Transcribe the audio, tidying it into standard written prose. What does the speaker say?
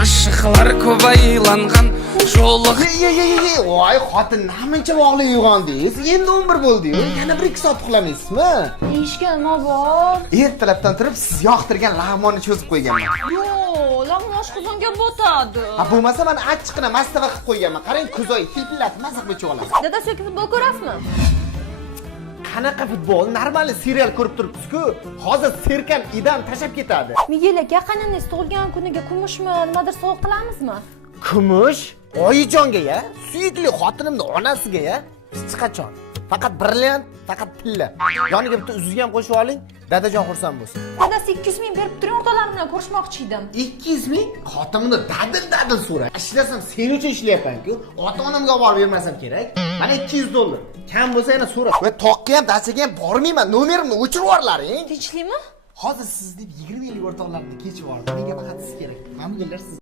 Aşıqlar ko'paylangan sho'liq. Voy, xotin namuncha bog'li uyg'ondingiz? Endi 11 bo'ldi-yu. Yana 1-2 soat uxlamaysizmi? Ishga nima bor? Ertalabdan turib siz yoqtirgan lag'monni cho'zib qo'yganman. Yo'q, lag'mosh qozonga botadi. Bo'lmasa men achchiqni mastava qilib qo'yganman. Qarang, ko'zoy hilpillatib maza qilib olasiz. Dada, sen futbol ko'rasizmi? Qanaqa futbol? Normal serial ko'rib turibsiz-ku. Hozir Serkan idam tashab ketadi. Miguel aka, qanday tug'ilgan kuniga kumushmi, nimadir sovg'a qilamizmi? Kumush? Oyijonga-ya, suyukli xotinimni onasiga-ya. Hech qachon. Faqat brilliant, faqat tilla. Yoniga bitta uzuk ham qo'shib oling, dadajon xursand bo'lsin. Dadasi 200 ming berib turing, o'rtoqlarim bilan ko'rishmoqchi edim. 200 ming? Xotinimni dadil so'ra. Ishlasam sen uchun ishlayapman-ku. Ota-onamga olib bermasam kerak. Mana $200. Kam bo'lsa yana so'ra. Va toqqa ham, dachaga ham bormayman. Nomerimni o'chirib yuborlaring. Tinchlikmi? Hozir siz deb 20 yillik o'rtoqlarimni kechib yubordim. Menga faqat siz kerak. Hammalar siz